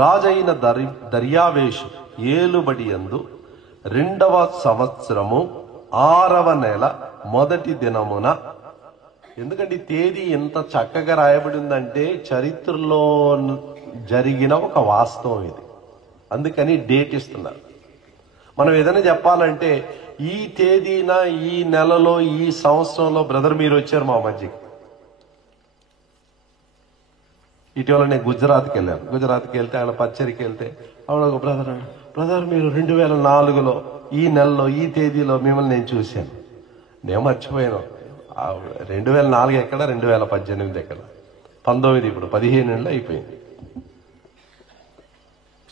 రాజైన దర్యావేషు ఏలుబడి యందు 2వ సంవత్సరము 6వ నెల మొదటి దినమున. ఎందుకంటే ఈ తేదీ ఎంత చక్కగా రాయబడి ఉందంటే చరిత్రలో జరిగిన ఒక వాస్తవం ఇది, అందుకని డేట్ ఇస్తున్నారు. మనం ఏదైనా చెప్పాలంటే ఈ తేదీన, ఈ నెలలో, ఈ సంవత్సరంలో బ్రదర్ మీరు వచ్చారు మా మధ్యకి. ఇటీవల నేను గుజరాత్కి వెళ్ళాను. గుజరాత్కి వెళ్తే ఆయన పచ్చరికి వెళ్తే ఆవిడ ఒక బ్రదర్ మీరు 2004లో ఈ నెలలో ఈ తేదీలో మిమ్మల్ని నేను చూశాను. నేను మర్చిపోయాను. 2004 ఎక్కడ, 2018 ఎక్కడ, 19 ఇప్పుడు 15 ఏళ్ళు అయిపోయింది.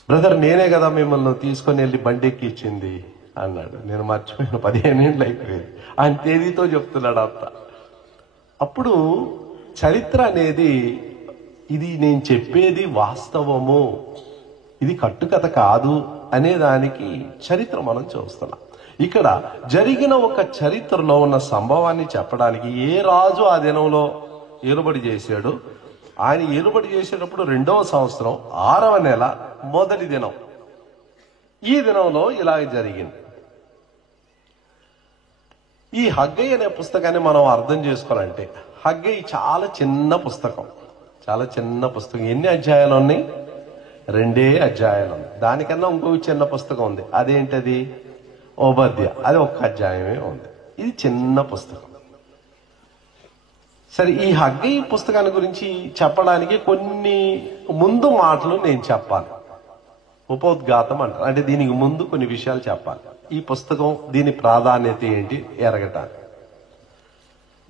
బ్రదర్ నేనే కదా మిమ్మల్ని తీసుకొని వెళ్ళి బండెక్కి ఇచ్చింది అన్నాడు. నేను మర్చిపోయాను, 15 ఏళ్ళు అయిపోయింది. ఆయన తేదీతో చెప్తున్నాడు అంత. అప్పుడు చరిత్ర అనేది ఇది నేను చెప్పేది వాస్తవము, ఇది కట్టుకథ కాదు అనే దానికి చరిత్ర మనం చూస్తున్నాం. ఇక్కడ జరిగిన ఒక చరిత్రలో ఉన్న సంభవాన్ని చెప్పడానికి ఏ రాజు ఆ దినంలో ఏలుబడి చేశాడు, ఆయన ఏలుబడి చేసేటప్పుడు 2వ సంవత్సరం 6వ నెల మొదటి దినం, ఈ దినంలో ఇలా జరిగింది. ఈ హగ్గై అనే పుస్తకాన్ని మనం అర్థం చేసుకోవాలంటే హగ్గై చాలా చిన్న పుస్తకం, చాలా చిన్న పుస్తకం. ఎన్ని అధ్యాయాలు ఉన్నాయి? 2 అధ్యాయాలు ఉంది. దానికన్నా ఇంకొక చిన్న పుస్తకం ఉంది, అదేంటది? ఓబద్య, అది 1 అధ్యాయమే ఉంది. ఇది చిన్న పుస్తకం. సరే, ఈ హగ్గై పుస్తకాన్ని గురించి చెప్పడానికి కొన్ని ముందు మాటలు నేను చెప్పాలి. ఉపోద్ఘాతం అంటారు, అంటే దీనికి ముందు కొన్ని విషయాలు చెప్పాలి. ఈ పుస్తకం దీని ప్రాధాన్యత ఏంటి ఎరగటానికి.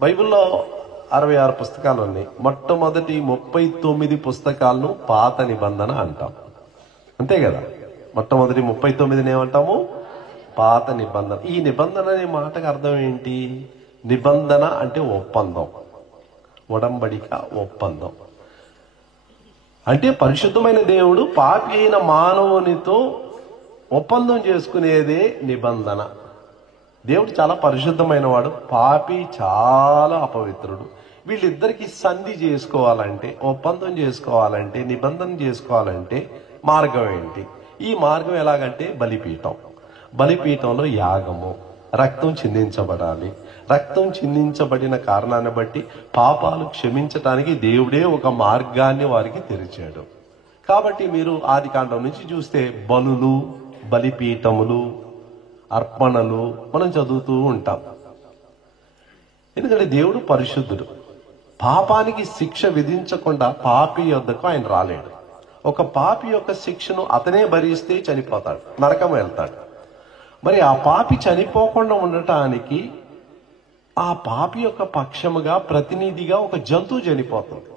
బైబిల్లో 66 పుస్తకాలు ఉన్నాయి. మొట్టమొదటి 39 పుస్తకాలను పాత నిబంధన అంటాం, అంతే కదా. మొట్టమొదటి 39 ఏమంటాము? పాత నిబంధన. ఈ నిబంధన అనే మాటకు అర్థం ఏంటి? నిబంధన అంటే ఒప్పందం, ఒడంబడిక, ఒప్పందం. అంటే పరిశుద్ధమైన దేవుడు పాపి అయిన మానవునితో ఒప్పందం చేసుకునేదే నిబంధన. దేవుడు చాలా పరిశుద్ధమైన వాడు, పాపి చాలా అపవిత్రుడు. వీళ్ళిద్దరికి సంధి చేసుకోవాలంటే, ఒప్పందం చేసుకోవాలంటే, నిబంధన చేసుకోవాలంటే మార్గం ఏంటి? ఈ మార్గం ఎలాగంటే బలిపీఠం. బలిపీఠంలో యాగము, రక్తం చిందించబడాలి. రక్తం చిందించబడిన కారణాన్ని బట్టి పాపాలు క్షమించటానికి దేవుడే ఒక మార్గాన్ని వారికి తెరిచాడు. కాబట్టి మీరు ఆదికాండం నుంచి చూస్తే బలులు, బలిపీఠములు, అర్పణలు మనం చదువుతూ ఉంటాం. ఎందుకంటే దేవుడు పరిశుద్ధుడు. పాపానికి శిక్ష విధించకుండా పాపి యొద్దకు ఆయన రాలేడు. ఒక పాపి యొక్క శిక్షను అతనే భరిస్తే చనిపోతాడు, నరకం వెళ్తాడు. మరి ఆ పాపి చనిపోకుండా ఉండటానికి ఆ పాపి యొక్క పక్షముగా, ప్రతినిధిగా ఒక జంతువు చనిపోతుంది.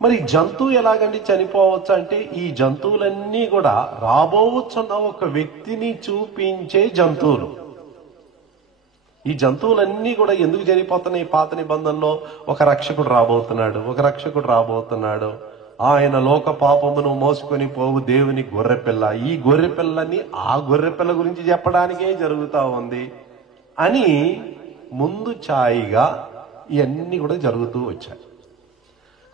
మరి జంతువు ఎలాగండి చనిపోవచ్చు అంటే, ఈ జంతువులన్నీ కూడా రాబోవచ్చున్న ఒక వ్యక్తిని చూపించే జంతువులు. ఈ జంతువులన్నీ కూడా ఎందుకు చనిపోతున్నాయి? పాత నిబంధనలో ఒక రక్షకుడు రాబోతున్నాడు, ఒక రక్షకుడు రాబోతున్నాడు, ఆయన లోక పాపమును మోసుకొని పోవు దేవుని గొర్రెపిల్ల. ఈ గొర్రెపిల్లని ఆ గొర్రెపిల్ల గురించి చెప్పడానికే జరుగుతా ఉంది అని ముందు ఛాయిగా ఇవన్నీ కూడా జరుగుతూ వచ్చాయి.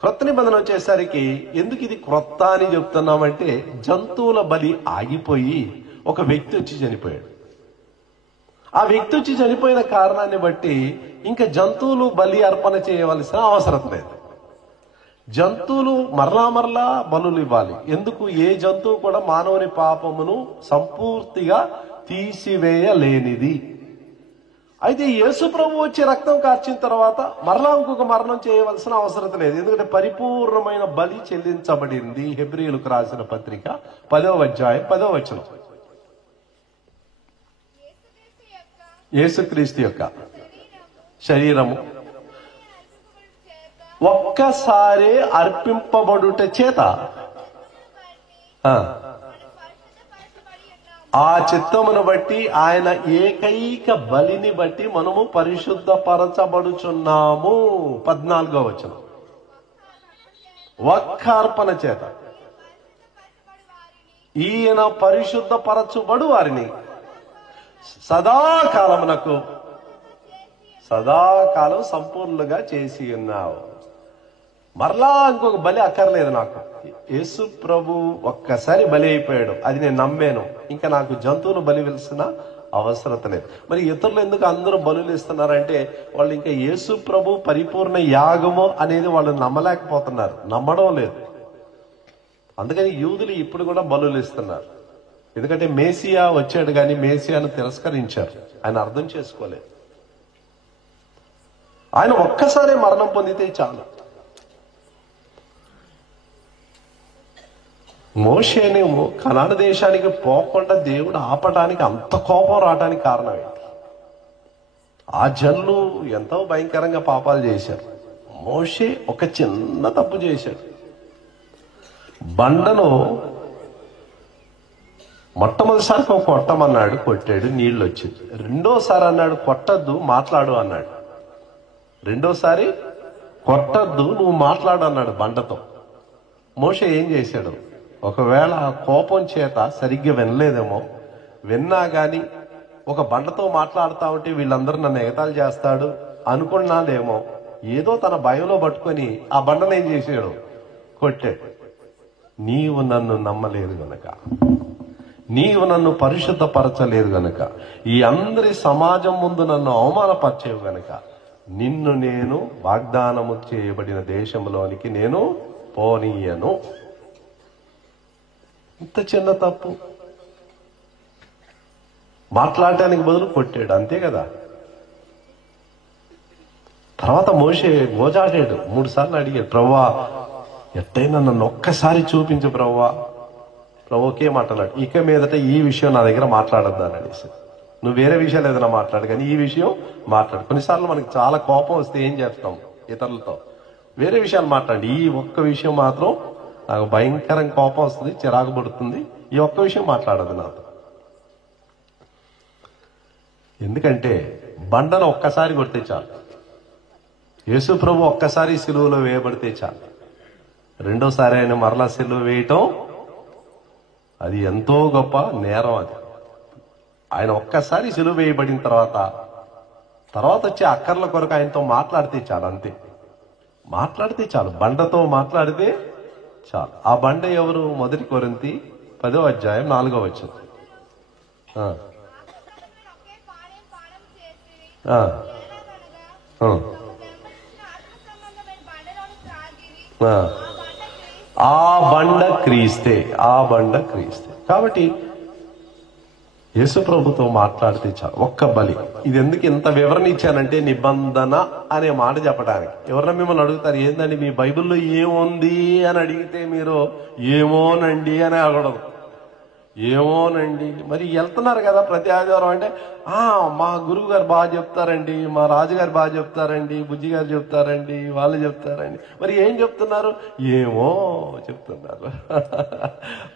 క్రొత్త నిబంధన వచ్చేసరికి ఎందుకు ఇది క్రొత్త అని చెప్తున్నామంటే, జంతువుల బలి ఆగిపోయి ఒక వ్యక్తి వచ్చి చనిపోయాడు. ఆ వ్యక్తి వచ్చి చనిపోయిన కారణాన్ని బట్టి ఇంకా జంతువులు బలి అర్పణ చేయవలసిన అవసరం లేదు. జంతువులు మరలా బలులు ఇవ్వాలి. ఎందుకు? ఏ జంతువు కూడా మానవుని పాపమును సంపూర్తిగా తీసివేయలేనిది. అయితే యేసు ప్రభు వచ్చి రక్తం కార్చిన తర్వాత మరలా ఇంకొక మరణం చేయవలసిన అవసరం లేదు. ఎందుకంటే పరిపూర్ణమైన బలి చెల్లించబడింది. హెబ్రీయులకు రాసిన పత్రిక 10వ అధ్యాయం 10వ వచనం. యేసుక్రీస్తు యొక్క శరీరము ఒక్కసారి అర్పింపబడుట చేత ఆ చిత్తమును బట్టి, ఆయన ఏకైక బలిని బట్టి మనము పరిశుద్ధపరచబడుచున్నాము. 14వ వచనం. ఒక్క అర్పణ చేత ఈయన పరిశుద్ధపరచుబడు వారిని సదాకాలం సంపూర్ణంగా చేసి ఉన్నావు. మరలా ఇంకొక బలి అక్కర్లేదు నాకు. యేసు ప్రభు ఒక్కసారి బలి అయిపోయాడు, అది నేను నమ్మాను, ఇంకా నాకు జంతువులు బలి వెలిసిన అవసరత లేదు. మరి ఇతరులు ఎందుకు అందరూ బలులు ఇస్తున్నారంటే వాళ్ళు ఇంకా యేసు ప్రభు పరిపూర్ణ యాగము అనేది వాళ్ళు నమ్మలేకపోతున్నారు, నమ్మడం లేదు. అందుకని యూదులు ఇప్పుడు కూడా బలులు ఇస్తున్నారు. ఎందుకంటే మేసియా వచ్చాడు కానీ మేసియాను తిరస్కరించారు, ఆయన అర్థం చేసుకోలేదు. ఆయన ఒక్కసారి మరణం పొందితే చాలు. మోషేని కనాను దేశానికి పోకుండా దేవుడు ఆపడానికి అంత కోపం రావడానికి కారణం ఏంటి? ఆ జనులు ఎంతో భయంకరంగా పాపాలు చేశారు. మోషే ఒక చిన్న తప్పు చేశాడు. బండను మొట్టమొదటిసారి కొట్టమన్నాడు, కొట్టాడు, నీళ్లు వచ్చింది. రెండోసారి అన్నాడు కొట్టద్దు, మాట్లాడు అన్నాడు. రెండోసారి కొట్టద్దు, నువ్వు మాట్లాడు అన్నాడు బండతో. మోషే ఏం చేశాడు? ఒకవేళ ఆ కోపం చేత సరిగ్గా వినలేదేమో, విన్నా గాని ఒక బండతో మాట్లాడుతా ఉంటే వీళ్ళందరూ నన్ను ఎగతాళి చేస్తాడు అనుకున్నాడేమో, ఏదో తన భయంలో పట్టుకొని ఆ బండను ఏం చేశాడు? కొట్టాడు. నీవు నన్ను నమ్మలేదు గనక, నీవు నన్ను పరిశుద్ధపరచలేదు గనక, ఈ అందరి సమాజం ముందు నన్ను అవమానపరిచేవు గనక నిన్ను నేను వాగ్దానము చేయబడిన దేశంలోనికి నేను పోనీయను. ఇంత చిన్న తప్పు, మాట్లాడటానికి బదులు కొట్టాడు, అంతే కదా. తర్వాత మోషే గోజాడాడు, 3 సార్లు అడిగాడు, ప్రభువా ఎట్టయినా నన్ను ఒక్కసారి చూపించు ప్రభువా. ప్రభు ఒకే మాట్లాడాడు, ఇక మీదట ఈ విషయం నా దగ్గర మాట్లాడద్దు అని అనేసి. నువ్వు వేరే విషయాలు ఏదైనా మాట్లాడు కానీ ఈ విషయం మాట్లాడు. కొన్నిసార్లు మనకి చాలా కోపం వస్తే ఏం చేస్తాం? ఇతరులతో వేరే విషయాలు మాట్లాడి, ఈ ఒక్క విషయం మాత్రం నాకు భయంకరంగా కోపం వస్తుంది, చిరాకు పడుతుంది, ఈ ఒక్క విషయం మాట్లాడదు నాతో. ఎందుకంటే బండను ఒక్కసారి కొడితే చాలు, యేసు ప్రభు ఒక్కసారి సిలువలో వేయబడితే చాలు. రెండోసారి ఆయన మరలా సిలువ వేయటం అది ఎంతో గొప్ప నేరం. అది ఆయన ఒక్కసారి సిలువ వేయబడిన తర్వాత వచ్చే అక్కర్ల కొరకు ఆయనతో మాట్లాడితే చాలు, అంతే. మాట్లాడితే చాలు, బండతో మాట్లాడితే చాలు. ఆ బండ ఎవరు? 1 కొరింథీ 10వ అధ్యాయం 4వ వచనం. ఆ బండ క్రీస్తే, ఆ బండ క్రీస్తే. కాబట్టి యేసు ప్రభుతో మాట్లాడితే చాలు, ఒక్క బలి. ఇది ఎందుకు ఇంత వివరణ ఇచ్చానంటే నిబంధన అనే మాట చెప్పడానికి. ఎవరన్నా మిమ్మల్ని అడుగుతారు, ఏందండి మీ బైబిల్లో ఏముంది అని అడిగితే మీరు ఏమోనండి అని అడగడం. ఏమోనండి, మరి వెళ్తున్నారు కదా ప్రతి ఆదివారం అంటే, మా గురువు గారు బాగా చెప్తారండి, మా రాజుగారు బాగా చెప్తారండి, బుజ్జి గారు చెప్తారండి, వాళ్ళు చెప్తారండి. మరి ఏం చెప్తున్నారు? ఏమో చెప్తున్నారు.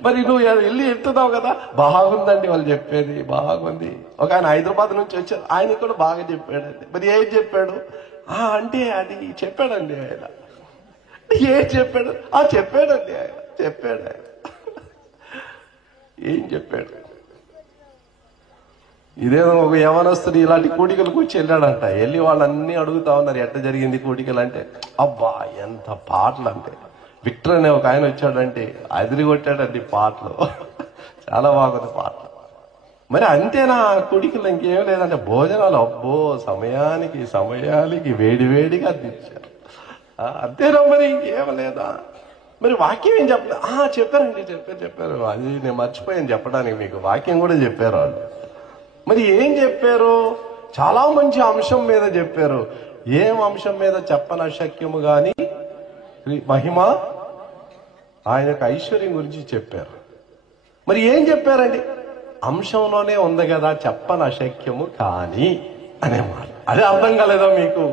మరి నువ్వు వెళ్ళి చెప్తున్నావు కదా, బాగుందండి వాళ్ళు చెప్పేది, బాగుంది. ఒక ఆయన హైదరాబాద్ నుంచి వచ్చారు, ఆయన కూడా బాగా చెప్పాడండి. మరి ఏం చెప్పాడు అంటే అది చెప్పాడండి ఆయన. ఏం చెప్పాడు? చెప్పాడండి ఆయన, చెప్పాడు ఆయన. ఏం చెప్పాడు? ఇదేదో ఒక యవనస్తుడు ఇలాంటి కూడికలకు వచ్చి వెళ్ళాడంట. వెళ్ళి వాళ్ళన్నీ అడుగుతా ఉన్నారు ఎట్ట జరిగింది కూడికలు అంటే, అబ్బా ఎంత పాటలు అంటే. విక్టర్ అనే ఒక ఆయన వచ్చాడంటే అదిరి కొట్టాడండి పాటలు, చాలా బాగుంది పాటలు. మరి అంతేనా కూడికలు? ఇంకేం లేదంటే భోజనాలు, అబ్బో సమయానికి వేడివేడిగా అందించారు. అంతేనా? మరి ఇంకేం లేదా? మరి వాక్యం ఏం చెప్పలేదు? చెప్పారండి, చెప్పారు. అది నేను మర్చిపోయాను చెప్పడానికి, మీకు వాక్యం కూడా చెప్పారు వాళ్ళు. మరి ఏం చెప్పారు? చాలా మంచి అంశం మీద చెప్పారు. ఏం అంశం మీద చెప్పనశక్యము గాని మహిమ, ఆయన యొక్క ఐశ్వర్యం గురించి చెప్పారు. మరి ఏం చెప్పారండి? అంశంలోనే ఉంది కదా చెప్పనశక్యము కానీ అనే మాట. అదే అర్థం కాలేదా మీకు?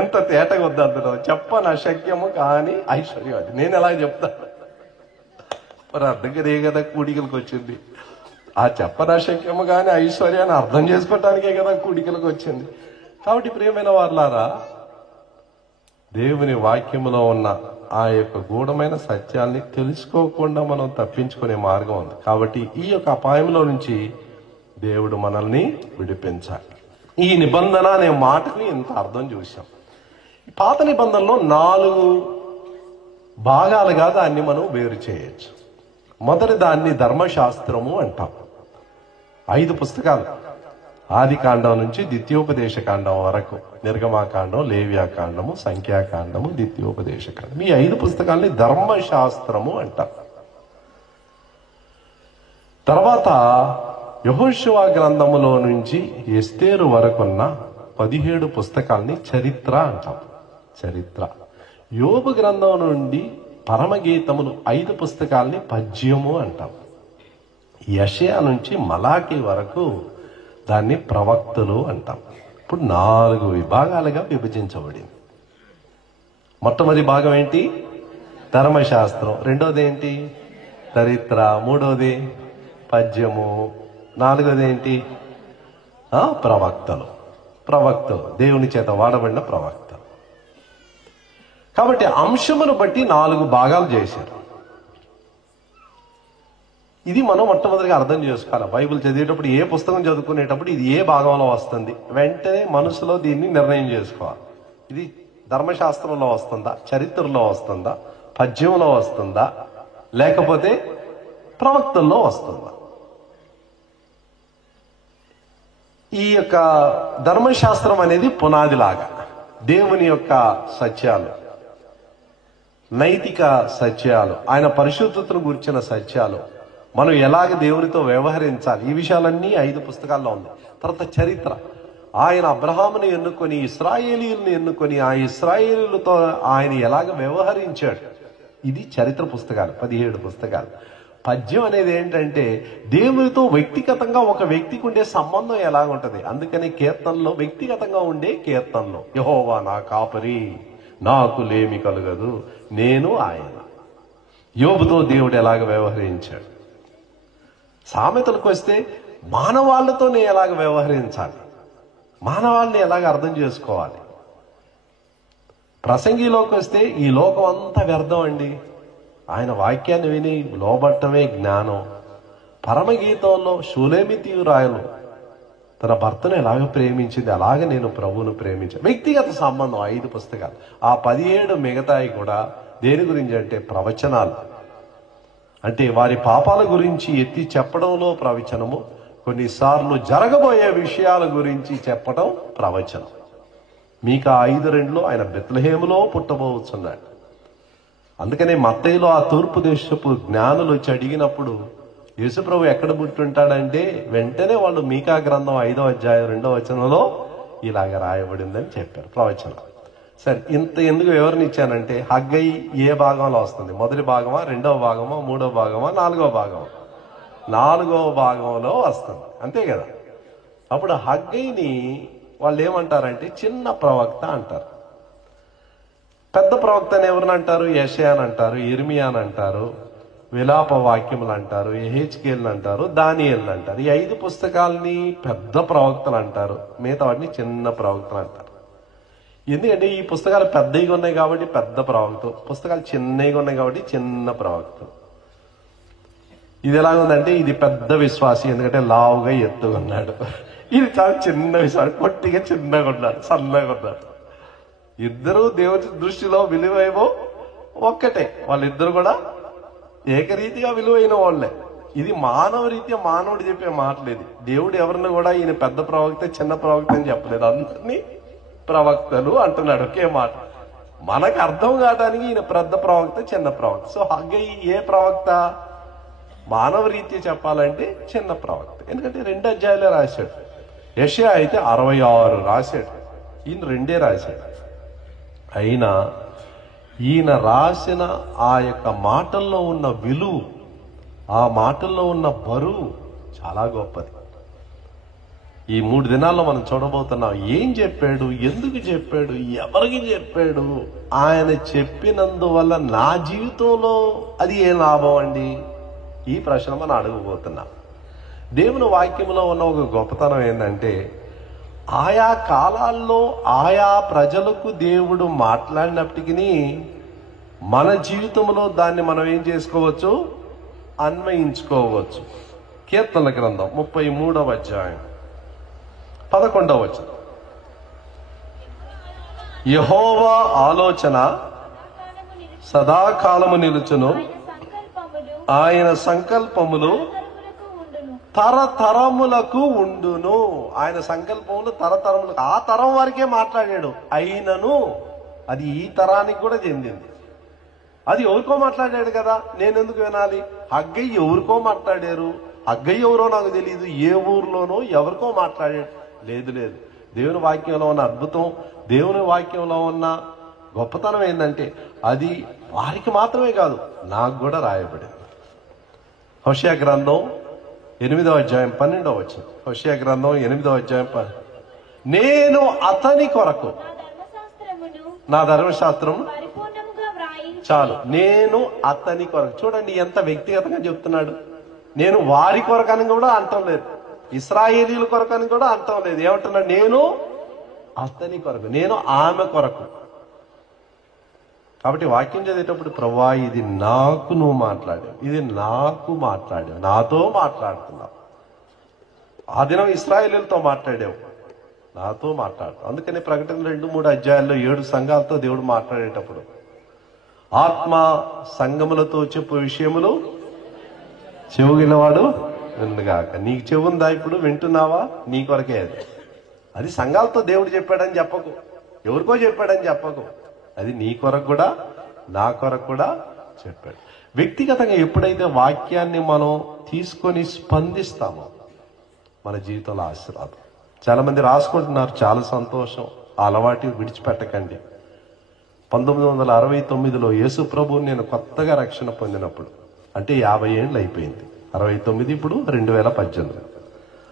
ఎంత తేటగా వద్దు అందులో, చెప్పనశక్యము కానీ ఐశ్వర్యం. అది నేను ఎలా చెప్తాను? మరి అర్థం కదే కదా కూడికలకు వచ్చింది. ఆ చెప్పనశక్యము కానీ ఐశ్వర్యాన్ని అర్థం చేసుకోవటానికే కదా కూడికలకు వచ్చింది. కాబట్టి ప్రియమైన వారులారా, దేవుని వాక్యములో ఉన్న ఆ యొక్క గూఢమైన సత్యాల్ని తెలుసుకోకుండా మనం తప్పించుకునే మార్గం ఉంది. కాబట్టి ఈ యొక్క అపాయంలో నుంచి దేవుడు మనల్ని విడిపించాలి. ఈ నిబంధన అనే మాటకి ఇంత అర్థం చూశాం. పాత నిబంధనలో 4 భాగాలుగా దాన్ని మనం వేరు చేయొచ్చు. మొదటి దాన్ని ధర్మశాస్త్రము అంటాం. 5 పుస్తకాలు, ఆది కాండం నుంచి ద్వితీయోపదేశ కాండం వరకు, నిర్గమాకాండం, లేవ్యాకాండము, సంఖ్యాకాండము, ద్వితీయోపదేశ కాండం, ఈ 5 పుస్తకాల్ని ధర్మశాస్త్రము అంటాం. తర్వాత యెహోషువ గ్రంథములో నుంచి ఎస్తేరు వరకున్న 17 పుస్తకాల్ని చరిత్ర అంటాం. చరిత్ర. యోబు గ్రంథం నుండి పరమగీతములు 5 పుస్తకాల్ని పద్యము అంటాం. యెషయా నుంచి మలాకి వరకు దాన్ని ప్రవక్తలు అంటాం. ఇప్పుడు 4 విభాగాలుగా విభజించబడింది. మొట్టమొదటి భాగం ఏంటి? ధర్మశాస్త్రం. రెండోది ఏంటి? చరిత్ర. మూడోది పద్యము. నాలుగోది ఏంటి? ప్రవక్తలు. ప్రవక్తలు దేవుని చేత వాడబడిన ప్రవక్తలు. కాబట్టి అంశమును బట్టి 4 భాగాలు చేశారు. ఇది మనం మొట్టమొదటిగా అర్థం చేసుకోవాలి. బైబిల్ చదివేటప్పుడు, ఏ పుస్తకం చదువుకునేటప్పుడు ఇది ఏ భాగంలో వస్తుంది, వెంటనే మనసులో దీన్ని నిర్ణయం చేసుకోవాలి. ఇది ధర్మశాస్త్రంలో వస్తుందా, చరిత్రలో వస్తుందా, పద్యంలో వస్తుందా, లేకపోతే ప్రవక్తల్లో వస్తుందా? ఈ యొక్క ధర్మశాస్త్రం అనేది పునాదిలాగా దేవుని యొక్క సత్యాలు, నైతిక సత్యాలు, ఆయన పరిశుద్ధతను గురించిన సత్యాలు, మనం ఎలాగ దేవునితో వ్యవహరించాలి, ఈ విషయాలన్నీ 5 పుస్తకాల్లో ఉన్నాయి. తర్వాత చరిత్ర, ఆయన అబ్రహాముని ఎన్నుకొని ఇశ్రాయేలీయుల్ని ఎన్నుకొని ఆ ఇశ్రాయేలీలతో ఆయన ఎలాగ వ్యవహరించాడు, ఇది చరిత్ర పుస్తకాలు, 17 పుస్తకాలు. పద్యం అనేది ఏంటంటే దేవునితో వ్యక్తిగతంగా ఒక వ్యక్తికి ఉండే సంబంధం ఎలాగుంటది. అందుకని కీర్తనలో వ్యక్తిగతంగా ఉండే కీర్తనలో యెహోవా నా కాపరి, నాకు లేమి కలుగదు, నేను ఆయన. యోబుతో దేవుడు ఎలాగ వ్యవహరించాడు. సామెతలకు వస్తే మానవాళ్లతో నేను ఎలాగ వ్యవహరించాలి, మానవాళ్ళని ఎలాగ అర్థం చేసుకోవాలి. ప్రసంగిలోకి వస్తే ఈ లోకం అంతా వ్యర్థం అండి, ఆయన వాక్యాన్ని విని లోబట్టమే జ్ఞానం. పరమగీతంలో షూలేమితీయురాయలు తన భర్తను ఎలాగ ప్రేమించింది, అలాగే నేను ప్రభువును ప్రేమించాను. వ్యక్తిగత సంబంధం 5 పుస్తకాలు. ఆ 17 మిగతాయి కూడా దేని గురించి అంటే ప్రవచనాలు. అంటే వారి పాపాల గురించి ఎత్తి చెప్పడంలో ప్రవచనము, కొన్నిసార్లు జరగబోయే విషయాల గురించి చెప్పడం ప్రవచనం. మీకు 5:2 ఆయన బెత్లెహేములో పుట్టబోతున్నాడు. అందుకనే మత్తయిలో ఆ తూర్పు దేశపు జ్ఞానులు వచ్చి అడిగినప్పుడు యేసుప్రభు ఎక్కడ పుట్టుంటాడంటే వెంటనే వాళ్ళు మీకా గ్రంథం 5వ అధ్యాయం 2వ వచనంలో ఇలాగ రాయబడిందని చెప్పారు, ప్రవచనం. సరే, ఇంత ఎందుకు వివరణ ఇచ్చానంటే హగ్గై ఏ భాగంలో వస్తుంది? మొదటి భాగమా, 2వ భాగమా, 3వ భాగమా, 4వ భాగమా? 4వ భాగంలో వస్తుంది, అంతే కదా. అప్పుడు హగ్గైని వాళ్ళు ఏమంటారంటే చిన్న ప్రవక్త అంటారు. పెద్ద ప్రవక్త అని ఎవరిని అంటారు? యెషయా అని అంటారు, ఇర్మియా అని అంటారు, విలాప వాక్యములు అంటారు, యెహెజ్కేలు అంటారు, దానియేలు అంటారు. ఈ 5 పుస్తకాలని పెద్ద ప్రవక్తలు అంటారు, మిగతా వాటిని చిన్న ప్రవక్తలు అంటారు. ఎందుకంటే ఈ పుస్తకాలు పెద్దగా ఉన్నాయి కాబట్టి పెద్ద ప్రవక్తలు, పుస్తకాలు చిన్నగా ఉన్నాయి కాబట్టి చిన్న ప్రవక్తలు. ఇది ఎలాగుందంటే ఇది పెద్ద విశ్వాసి, ఎందుకంటే లావుగా ఎత్తుగా ఉన్నాడు. ఇది చాలా చిన్న విశ్వాసి, పొట్టిగా చిన్నగా ఉన్నాడు, సన్నగా ఉన్నాడు. ఇద్దరు దేవుని దృష్టిలో విలువేమో ఒక్కటే, వాళ్ళిద్దరు కూడా ఏకరీతిగా విలువైన వాళ్ళే. ఇది మానవ రీత్యా మానవుడు చెప్పే మాటలేదు. దేవుడు ఎవరిని కూడా ఈయన పెద్ద ప్రవక్త చిన్న ప్రవక్త అని చెప్పలేదు, అందరినీ ప్రవక్తలు అంటున్నాడు, ఒకే మాట. మనకు అర్థం కావడానికి ఈయన పెద్ద ప్రవక్త చిన్న ప్రవక్త. సో హగ్గై ఏ ప్రవక్త? మానవ రీత్యా చెప్పాలంటే చిన్న ప్రవక్త, ఎందుకంటే 2 అధ్యాయాలే రాశాడు. యెషయా అయితే 66 రాశాడు, ఈయన 2 రాశాడు. అయినా ఈయన రాసిన ఆ యొక్క మాటల్లో ఉన్న విలువ, ఆ మాటల్లో ఉన్న బరువు చాలా గొప్పది. ఈ 3 దినాల్లో మనం చూడబోతున్నాం. ఏం చెప్పాడు, ఎందుకు చెప్పాడు, ఎవరికి చెప్పాడు, ఆయన చెప్పినందువల్ల నా జీవితంలో అది ఏ లాభం అండి? ఈ ప్రశ్న మనం అడగబోతున్నాం. దేవుని వాక్యంలో ఉన్న ఒక గొప్పతనం ఏంటంటే ఆయా కాలాల్లో ఆయా ప్రజలకు దేవుడు మాట్లాడినప్పటికీ మన జీవితంలో దాన్ని మనం ఏం చేసుకోవచ్చు? అన్వయించుకోవచ్చు. కీర్తనల గ్రంథం 33వ అధ్యాయం 11వ వచనం. యెహోవా ఆలోచన సదాకాలము నిలుచును. ఆయన సంకల్పములు తరతరములకు ఉండును. ఆయన సంకల్పములు తరతరములకు, ఆ తరం వారికే మాట్లాడాడు. అయినను అది ఈ తరానికి కూడా చెందింది. అది ఎవరికో మాట్లాడాడు కదా, నేనెందుకు వినాలి? హగ్గయ్య ఎవరికో మాట్లాడారు. హగ్గయ్య ఎవరో నాకు తెలియదు, ఏ ఊర్లోనో ఎవరికో మాట్లాడాడు. లేదు, దేవుని వాక్యంలో ఉన్న అద్భుతం, దేవుని వాక్యంలో ఉన్న గొప్పతనం ఏంటంటే అది వారికి మాత్రమే కాదు, నాకు కూడా రాయబడింది. హోషేయ గ్రంథం 8వ అధ్యాయం 12వ వచనం. హోషేయ గ్రంథం 8వ అధ్యాయం నేను అతని కొరకు నా ధర్మశాస్త్రం చాలు, నేను అతని కొరకు. చూడండి ఎంత వ్యక్తిగతంగా చెప్తున్నాడు. నేను వారి కొరకని కూడా అంటం లేదు, ఇశ్రాయేలీల కొరకని కూడా అంటం లేదు. ఏమంటున్నాడు? నేను అతని కొరకు, నేను ఆమె కొరకు. కాబట్టి వాక్యం చదివేటప్పుడు ప్రభువా ఇది నాకు నువ్వు మాట్లాడావు, ఇది నాకు మాట్లాడావు, నాతో మాట్లాడుతున్నావు. ఆ దినం ఇశ్రాయేలీలతో మాట్లాడావు, నాతో మాట్లాడు. అందుకని ప్రకటన 2-3 అధ్యాయాల్లో 7 సంఘాలతో దేవుడు మాట్లాడేటప్పుడు ఆత్మ సంఘములతో చెప్పు విషయములు చెవుగినవాడు వినగాక. నీకు చెవుందా? ఇప్పుడు వింటున్నావా? నీ కొరకే అది సంఘాలతో దేవుడు చెప్పాడని చెప్పకు, ఎవరికో చెప్పాడని చెప్పకు. అది నీ కొరకు కూడా నా కొరకు కూడా చెప్పాడు. వ్యక్తిగతంగా ఎప్పుడైతే వాక్యాన్ని మనం తీసుకొని స్పందిస్తామో మన జీవితంలో ఆశీర్వాదం. చాలా మంది రాసుకుంటున్నారు, చాలా సంతోషం. ఆ అలవాటు విడిచిపెట్టకండి. 1969లో యేసు ప్రభువుని నేను కొత్తగా రక్షణ పొందినప్పుడు, అంటే 50 ఏళ్ళు అయిపోయింది. 69, ఇప్పుడు 2018.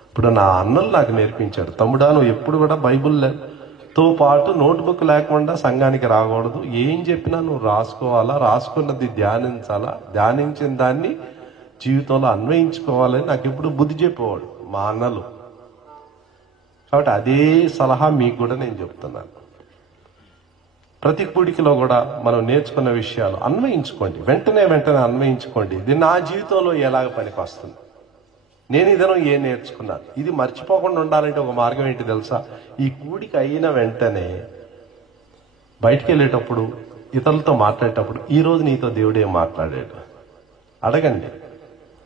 ఇప్పుడు నా అన్నలు నాకు నేర్పించాడు, తమ్ముడా నువ్వు ఎప్పుడు కూడా బైబిల్తో పాటు నోట్బుక్ లేకుండా సంఘానికి రాకూడదు. ఏం చెప్పినా నువ్వు రాసుకోవాలా, రాసుకున్నది ధ్యానించాలా, ధ్యానించిన దాన్ని జీవితంలో అన్వయించుకోవాలని నాకు ఎప్పుడు బుద్ధి చెప్పేవాడు మా అన్నలు. కాబట్టి అదే సలహా మీకు కూడా నేను చెప్తున్నాను. ప్రతి కూడికలో కూడా మనం నేర్చుకున్న విషయాలు అన్వయించుకోండి, వెంటనే అన్వయించుకోండి. ఇది నా జీవితంలో ఎలాగ పనికి వస్తుంది, నేను ఇదనో ఏం నేర్చుకున్నాను. ఇది మర్చిపోకుండా ఉండాలంటే ఒక మార్గం ఏంటి తెలుసా? ఈ కూడిక అయిన వెంటనే బయటికి వెళ్ళేటప్పుడు, ఇతరులతో మాట్లాడేటప్పుడు, ఈ రోజు నీతో దేవుడు ఏం మాట్లాడాడు అడగండి.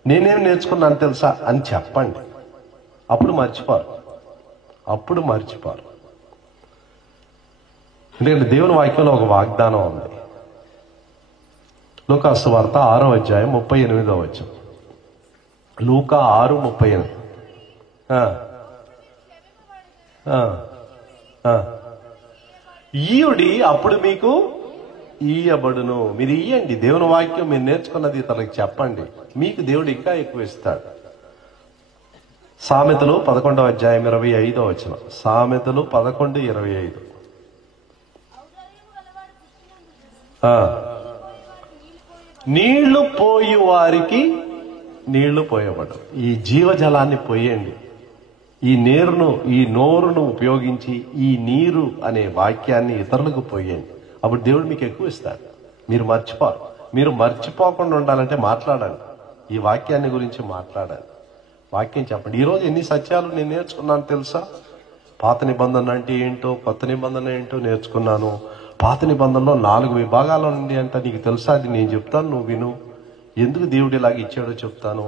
నేనేం నేర్చుకున్నాను తెలుసా అని చెప్పండి. అప్పుడు మర్చిపోరు. ఎందుకంటే దేవుని వాక్యంలో ఒక వాగ్దానం ఉంది. లూకా సువార్త 6వ అధ్యాయం 38వ వచనం. లూకా 6:38. ఈయుడి అప్పుడు మీకు ఇయ్యబడును. మీరు ఇయ్యండి. దేవుని వాక్యం మీరు నేర్చుకున్నది ఇతరులకు చెప్పండి, మీకు దేవుడు ఇంకా ఎక్కువ ఇస్తాడు. సామెతలు 11వ అధ్యాయం 25వ వచనం. సామెతలు 11:25. నీళ్లు పోయి వారికి నీళ్లు పోయబడు. ఈ జీవజలాన్ని పోయండి. ఈ నోరును ఉపయోగించి ఈ నీరు అనే వాక్యాన్ని ఇతరులకు పోయండి. అప్పుడు దేవుడు మీకు ఎక్కువ ఇస్తాడు. మీరు మర్చిపోకుండా ఉండాలంటే మాట్లాడండి. ఈ వాక్యాన్ని గురించి మాట్లాడండి, వాక్యం చెప్పండి. ఈరోజు ఎన్ని సత్యాలు నేను నేర్చుకున్నాను తెలుసా? పాత నిబంధన అంటే ఏంటో, కొత్త నిబంధన ఏంటో నేర్చుకున్నాను. పాత నిబంధనలో 4 విభాగాలు ఉంది అంట, నీకు తెలుసా? అది నేను చెప్తాను, నువ్వు విను. ఎందుకు దేవుడు ఇలాగ ఇచ్చాడో చెప్తాను.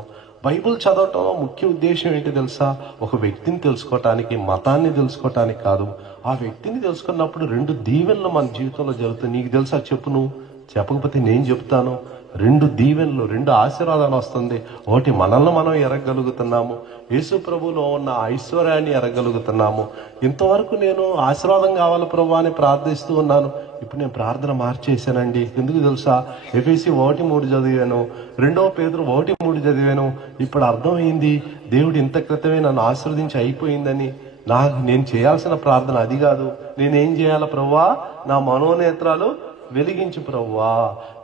బైబుల్ చదవటంలో ముఖ్య ఉద్దేశం ఏంటి తెలుసా? ఒక వ్యక్తిని తెలుసుకోవటానికి, మతాన్ని తెలుసుకోవటానికి కాదు. ఆ వ్యక్తిని తెలుసుకున్నప్పుడు 2 దీవెనలు మన జీవితంలో జరుగుతాయి. నీకు తెలుసా? చెప్పు. నువ్వు చెప్పకపోతే నేను చెప్తాను. 2 దీవెనలు, 2 ఆశీర్వాదాలు వస్తుంది. ఒకటి, మనల్ని మనం ఎరగలుగుతున్నాము. యేసు ప్రభువులో ఉన్న ఐశ్వర్యాన్ని ఎరగలుగుతున్నాము. ఇంతవరకు నేను ఆశీర్వాదం కావాలి ప్రభు అని ప్రార్థిస్తూ ఉన్నాను. ఇప్పుడు నేను ప్రార్థన మార్చేశానండి. ఎందుకు తెలుసా? ఎఫెసీ 1:3 చదివాను, 2 పేతురు 1:3 చదివాను. ఇప్పుడు అర్థమైంది, దేవుడు ఇంత క్రితమే నన్ను ఆశీర్వదించి అయిపోయిందని. నేను చేయాల్సిన ప్రార్థన అది కాదు. నేనేం చేయాలి ప్రభువా? నా మనోనేత్రాలు వెలిగించు ప్రభువా,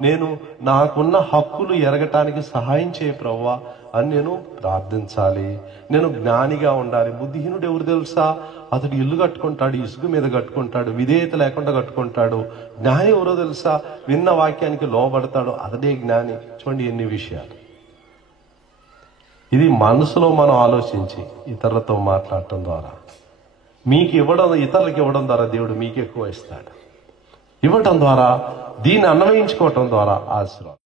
నేను నాకున్న హక్కులు ఎరగటానికి సహాయం చేయ ప్రభువా అని నేను ప్రార్థించాలి. నేను జ్ఞానిగా ఉండాలి. బుద్ధిహీనుడు ఎవరు తెలుసా? అతడు ఇల్లు కట్టుకుంటాడు, ఇసుక మీద కట్టుకుంటాడు, విధేయత లేకుండా కట్టుకుంటాడు. జ్ఞాని ఎవరో తెలుసా? విన్న వాక్యానికి లోబడతాడు, అతడే జ్ఞాని. చూడండి ఎన్ని విషయాలు. ఇది మనసులో మనం ఆలోచించి ఇతరులతో మాట్లాడటం ద్వారా, మీకు ఇవ్వడం, ఇతరులకు ఇవ్వడం ద్వారా దేవుడు మీకు ఎక్కువ ఇస్తాడు. ఇవ్వటం ద్వారా, దీన్ని అన్వయించుకోవటం ద్వారా ఆశీర్వాదం.